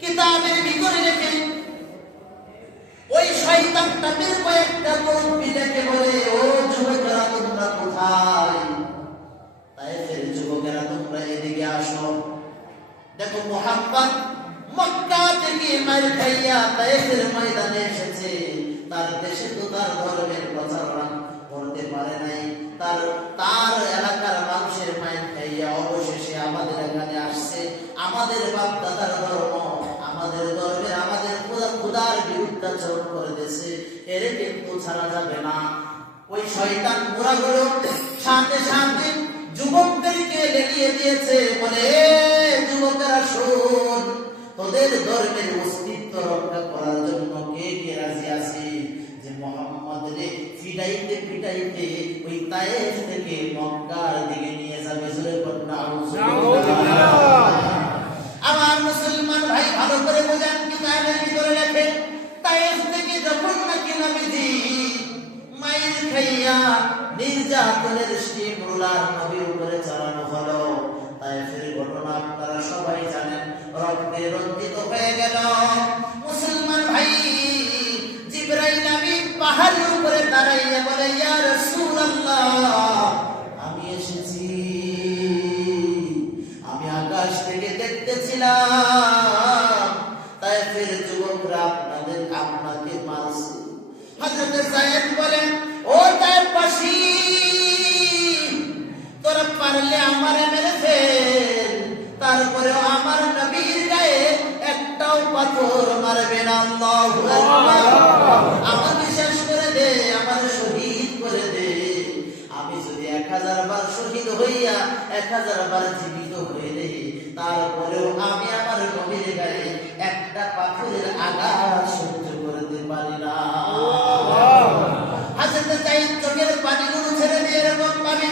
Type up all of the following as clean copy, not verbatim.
কিতাবের ভিতরে রেখে ওই শয়তানটা কয়েকটা মুরব্বি দেখে বলে, ও যুবকেরা তোমরা কোথায়? তায়েফের যুবকেরা তোমরা এদিকে আসো। দেখো মুহাম্মদ মক্কা থেকে মার খাইয়া তায়েফের ময়দানে এসেছে। তার দেশে তো তার ধর্মের প্রচার করতে পারে নাই। তার এলাকার মানুষের মায়ের খাইয়া অবশেষে আমাদের এখানে আসছে। আমাদের বাপ দাদার ধর্ম, আমাদের ধর্মের, আমাদের খোদার বিরুদ্ধাচরণ করে দিয়েছে। এর কিন্তু ছাড়া যাবে না। ওই শয়তান মুরাগুলো সাথে সাথে যুবকদেরকে লেলিয়ে দিয়েছে, বলে যুবকেরা শোন, তোদের ধর্মের অস্তিত্ব রক্ষা করার জন্য কে কে রাজি আছে যে মুহাম্মদকে ফিটাইতে ফিটাইতে ওই তায়েফ থেকে মক্কার দিকে নিয়ে যাবে? জোরে বলুন আল্লাহু। আমার মুসলমান ভাই ভালো করে বোঝেন, কিতাবের ভিতরে লেখে তায়েফ থেকে যখন নাকি নবীজি মায়ের খাইয়া নির্যাতনের স্টিমুলার নবীর উপরে চালানো হলো, তায়েফের ঘটনা আপনারা সবাই জানেন, রক্তে রঞ্জিত হয়ে গেল। মুসলমান ভাই জিবরাইল আমিন পাহাড়ের উপরে দাঁড়াইয়া বলে, ইয়া রাসূলুল্লাহ, আমি এসেছি, আমি আকাশ থেকে দেখতেছিলাম তায়েফের যুবকরা আপনাকে মারছে। হযরত যায়েদ বলেন, ও তায়েফবাসী, তোরা পারলে আমারে মেরে ফেল, তারপরেও আমার নবীর গায়ে একটাও পাথর মারবে না। আল্লাহু আকবার। আমার বিশ্বাস করে দে, আমার শহীদ করে দে। আমি যদি 1000 বার শহীদ হইয়া 1000 বার জীবিত হয়ে দেই, তারপরেও আমি আমার নবীর গায়ে একটা পাথরের আঘাত সহ্য করতে পারি না। হযরত যায়েদ চোখের পানিগুলো ছেড়ে দিয়ে এরকম ভাবে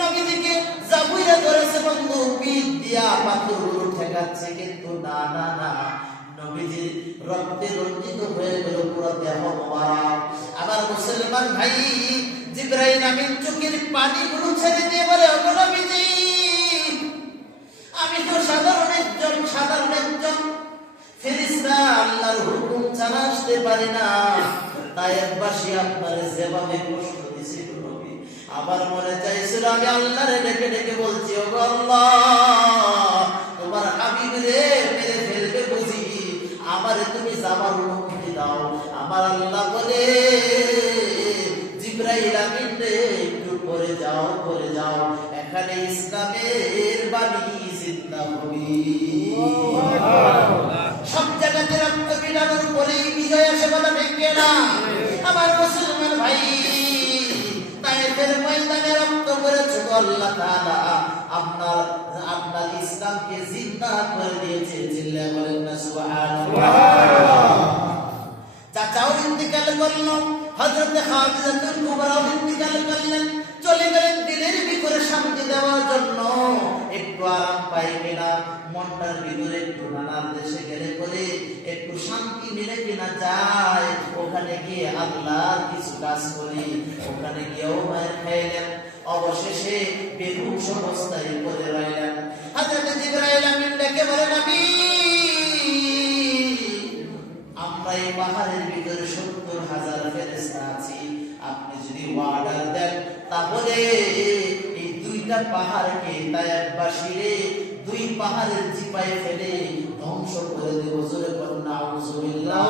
নবীজিকে জাবুইরা ধরেছে, বন্ধু পিঠ দিয়া পাথরগুলো ঠেকাচ্ছে, কিন্তু না না না, নবীজি রক্তে রঞ্জিত হয়ে গেল পুরো দেহ মোবারক। আবার মুসলমান ভাই জিবরাইল আমিন চোখের পানিগুলো ছেড়ে দিয়ে বলে, ও নবীজি, আমি তো সাধারণ একজন ফেরেশতা, আল্লাহর হুকুম ছাড়া আসতে পারি না। তায়েফবাসী আপনার যেভাবে কষ্ট দিয়েছে নবী, আমার মনে চাইছিল আমি আল্লাহরে ডেকে ডেকে বলছি, ও আল্লাহ, তোমার হাবিব রে মেরে ফেলবে বুঝি, আমারে তুমি যাবার অনুমতি দাও। আমার আল্লাহ বলে, জিবরাইল আমিন রে একটু করে যাও, এখানে ইসলামের বাণী জিন্দা হবে। সব জায়গাতে রক্ত বিলানোর পরেই বিজয় আসে বলা ভেঙে না। আমার মুসলমান ভাই, তায়েফের ময়দানে রক্ত করেছে আল্লাহ তাআলা আপনার ইসলামকে জিন্দা করে দিয়েছে। চিল্লায়ে বলেন না সুবহানাল্লাহ। চাচাও ইন্তিকাল করল, হযরত খাদিজাতুল কুবরা ইন্তিকাল করলেন, চলে গেলেন দিলের ভিতরে শান্তি দেওয়ার জন্য। একটু আরাম পাই কিনা, মনটার ভিতরে একটু নানার দেশে গেলে পরে একটু শান্তি মিলে কিনা যায়, ওখানে গিয়ে আল্লাহর কিছু কাজ করি। ওখানে গিয়েও মায়ের খাইলেন, অবশেষে বেহুশ অবস্থায় পড়ে রইলেন। হযরত জিবরাইল আমিন ডেকে বলেন, নবী, আমরা এই পাহাড়ের ভিতরে 70,000 ফেরেশতা আছি, আপনি যদি অর্ডার দেন তাহলে এই দুইটা পাহাড়কে, তায়েফবাসীরে দুই পাহাড়ের চিপায় ফেলে ধ্বংস করে দেব। জোরে বলুন নাউজুবিল্লাহ।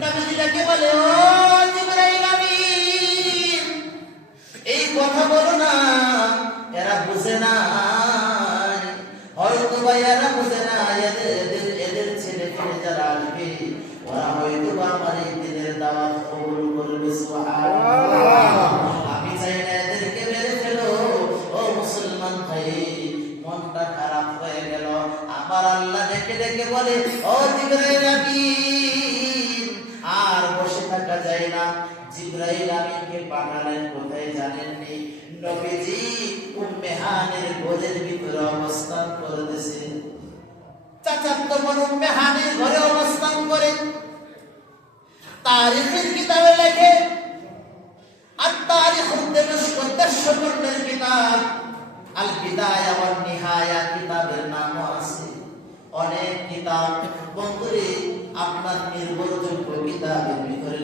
নবীজি ডেকে বলে, ও জিবরাইল আমিন, এই কথা বলো না, এরা বুঝে না, হয়তো বা এরা বুঝে না, এদের ছেলে ফেলে যারা আসবে ওরা হয়তো বা আমার এই দিনের দাওয়াত কবুল করবে। সুবহানাল্লাহ। আমি চাই না এদেরকে মেরে ফেলো। ও মুসলমান ভাই, মনটা খারাপ হয়ে গেল। আমার আল্লাহ ডেকে ডেকে বলে, ও জিবরাইল আমিন, আর বসে থাকা যায় না। জিবরাইল আমিনকে পাঠালেন কোথায় জানেননি? নবীজি উম্মে হানির ঘরের ভিতরে অবস্থান করতেছেন। চাচাতো বোন উম্মে হানির ঘরে অবস্থান করে তারিখের কিতাবে লেখে, আর তারিখুদ দিমাশক 10 খণ্ডের কিতাব আল বিদায়া ওয়ান নিহায়া কিতাবের নাম আছে। অনেক কিতাব বন্ধুরে আপনার নির্ভরযোগ্য কিতাবের ভিতরে